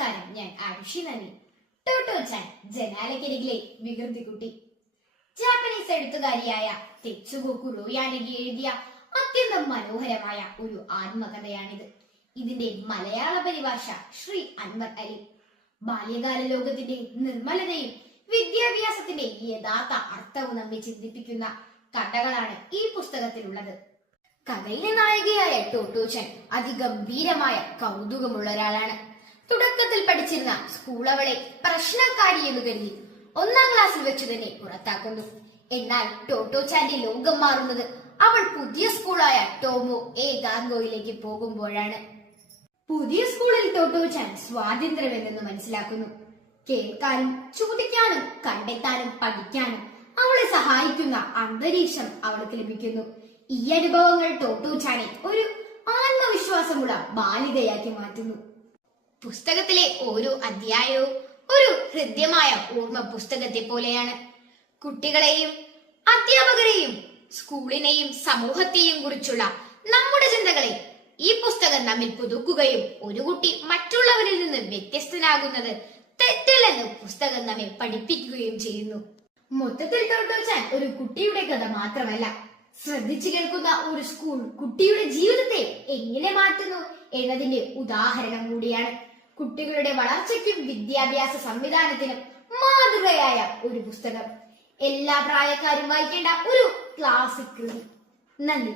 നമസ്കാരം ഞാൻ ആയുഷി നന്ദി ടോട്ടോ ചാൻ ജനാലക്കരികിലെ വികൃതി കുട്ടി. ജാപ്പനീസ് എഴുത്തുകാരിയായ തെച്ചുകോ കുറോയാനഗി എഴുതിയ അത്യന്തം മനോഹരമായ ഒരു ആത്മകഥയാണിത്. ഇതിന്റെ മലയാള പരിഭാഷ ശ്രീ അൻവർ അലി. ബാല്യകാല ലോകത്തിന്റെ നിർമ്മലതയും വിദ്യാഭ്യാസത്തിന്റെ യഥാർത്ഥ അർത്ഥവും നമ്മെ ചിന്തിപ്പിക്കുന്ന കഥകളാണ് ഈ പുസ്തകത്തിലുള്ളത്. കഥയിലെ നായികയായ ടോട്ടോച്ചൻ അതിഗംഭീരമായ കൗതുകമുള്ള ഒരാളാണ് തുടക്കത്തിൽ പഠിച്ചിരുന്ന സ്കൂൾ അവളെ പ്രശ്നക്കാരി എന്ന് കരുതി ഒന്നാം ക്ലാസ്സിൽ വെച്ച് തന്നെ പുറത്താക്കുന്നു. എന്നാൽ ടോട്ടോ ചാന്റെ ലോകം മാറുന്നത് അവൾ പുതിയ സ്കൂളായ ടോമോ എ ഗാംഗോയിലേക്ക് പോകുമ്പോഴാണ്. പുതിയ സ്കൂളിൽ ടോട്ടോ ചാൻ സ്വാതന്ത്ര്യമെന്ന് മനസ്സിലാക്കുന്നു. കേൾക്കാനും ചോദിക്കാനും കണ്ടെത്താനും പഠിക്കാനും അവളെ സഹായിക്കുന്ന അന്തരീക്ഷം അവൾക്ക് ലഭിക്കുന്നു. ഈ അനുഭവങ്ങൾ ടോട്ടോ ചാനെ ഒരു ആത്മവിശ്വാസമുള്ള ബാലികയാക്കി മാറ്റുന്നു. പുസ്തകത്തിലെ ഓരോ അധ്യായവും ഒരു ഹൃദ്യമായ ഓർമ്മ പുസ്തകത്തെ പോലെയാണ്. കുട്ടികളെയും അധ്യാപകരെയും സ്കൂളിനെയും സമൂഹത്തെയും കുറിച്ചുള്ള നമ്മുടെ ചിന്തകളെ ഈ പുസ്തകം തമ്മിൽ പുതുക്കുകയും ഒരു കുട്ടി മറ്റുള്ളവരിൽ നിന്ന് വ്യത്യസ്തനാകുന്നത് തെറ്റല്ലെന്ന് പുസ്തകം നമ്മെ പഠിപ്പിക്കുകയും ചെയ്യുന്നു. മൊത്തത്തിൽ ടോട്ടോച്ചാൻ ഒരു കുട്ടിയുടെ കഥ മാത്രമല്ല. ശ്രദ്ധിച്ചു കേൾക്കുന്ന ഒരു സ്കൂൾ കുട്ടിയുടെ ജീവിതത്തെ എങ്ങനെ മാറ്റുന്നു എന്നതിന്റെ ഉദാഹരണം കൂടിയാണ്. കുട്ടികളുടെ വളർച്ചയ്ക്കും വിദ്യാഭ്യാസ സംവിധാനത്തിനും മാതൃകയായ ഒരു പുസ്തകം. എല്ലാ പ്രായക്കാരും വായിക്കേണ്ട ഒരു ക്ലാസിക് നന്ദി.